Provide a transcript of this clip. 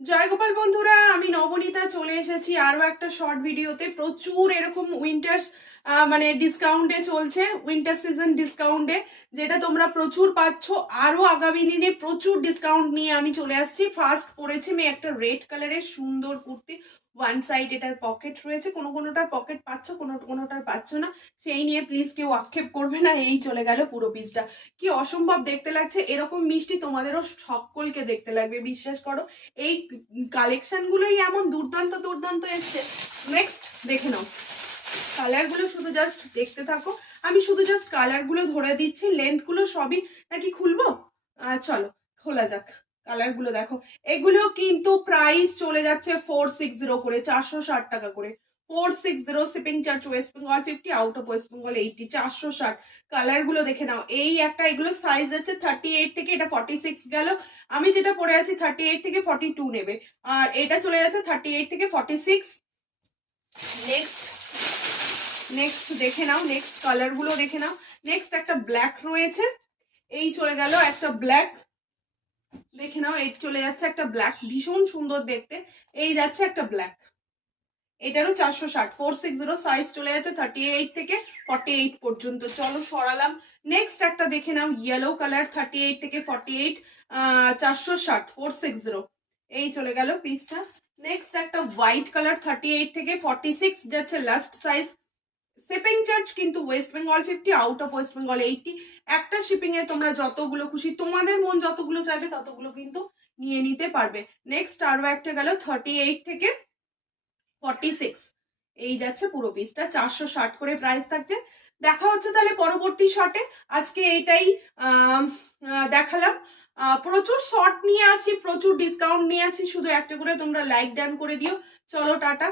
জয় গোপাল বন্ধুরা, আমি নবনীতা চলে এসেছি আরো একটা শর্ট ভিডিওতে। প্রচুর এরকম উইন্টার্স মানে ডিসকাউন্টে চলছে, উইন্টার সিজন ডিসকাউন্টে, যেটা তোমরা প্রচুর পাচ্ছ। আরো আগামী দিনে প্রচুর ডিসকাউন্ট নিয়ে আমি চলে আসছি। ফার্স্ট পরেছি আমি একটা রেড কালারের সুন্দর কুর্তি, ওয়ান সাইড এটার পকেট রয়েছে, কোনোটার পকেট পাচ্ছ, কোনোটার পাচ্ছ না, সেই নিয়ে প্লিজ কেউ আক্ষেপ করবে না। এই চলে গেল পুরো পিসটা। কি অসম্ভব দেখতে লাগছে, এরকম মিষ্টি তোমাদেরও সকলকে দেখতে লাগবে, বিশ্বাস করো। এই কালেকশন গুলোই এমন দুর্দান্ত দুর্দান্ত এসছে। নেক্সট দেখে নাও, কালার গুলো শুধু জাস্ট দেখতে থাকো। আমি শুধু জাস্ট কালার গুলো ধরে দিচ্ছি, লেন্থ গুলো সবই নাকি খুলবো। চলো খোলা যাক। কালার গুলো দেখো, এগুলো কিন্তু প্রাইস চলে যাচ্ছে 460 করে, 460 টাকা করে। 460, shipping charge West Bengal 50, out of West Bengal 80, 460। Colour গুলো দেখে নাও। এই একটা, এগুলো সাইজ আছে 38 থেকে, এটা 46 গেল। আমি যেটা পরে আছি 38 থেকে 42 নেবে, আর এটা চলে যাচ্ছে 38 থেকে 46। নেক্সট নেক্সট দেখে নাও, নেক্সট কালার গুলো দেখে নাও। নেক্সট একটা ব্ল্যাক রয়েছে, এই চলে গেল একটা ব্ল্যাক। দেখে নাও, এই চলে যাচ্ছে একটা ব্ল্যাক, ভীষণ সুন্দর দেখতে। এই যাচ্ছে একটা ব্ল্যাক, এটারও 460, 460, সাইজ চলে যাচ্ছে 38 থেকে 48 পর্যন্ত। চলো সরালাম। নেক্সট একটা দেখে নাও, ইয়েলো কালার, 38 থেকে 48, 460, 460। এই চলে গেল পিসটা। নেক্সট একটা হোয়াইট কালার, 38 থেকে 46 যাচ্ছে লাস্ট সাইজ। শিপিং চার্জ কিন্তু West Bengal 50, out of West Bengal 80। একটা শিপিং এ তোমরা যতগুলো খুশি, তোমাদের মন যতগুলো চাইবে ততগুলো কিন্তু নিয়ে নিতে পারবে। নেক্সট আরো একটা গেল 38 থেকে 46, এই যাচ্ছে পুরো পিসটা, 460 করে প্রাইস থাকছে। দেখা হচ্ছে তাহলে পরবর্তী শর্টে। আজকে এটাই দেখালাম। প্রচুর শর্ট নিয়ে আসি, প্রচুর ডিসকাউন্ট নিয়ে আসি, শুধু একটা করে তোমরা লাইক ডান করে দিও। চলো টাটা।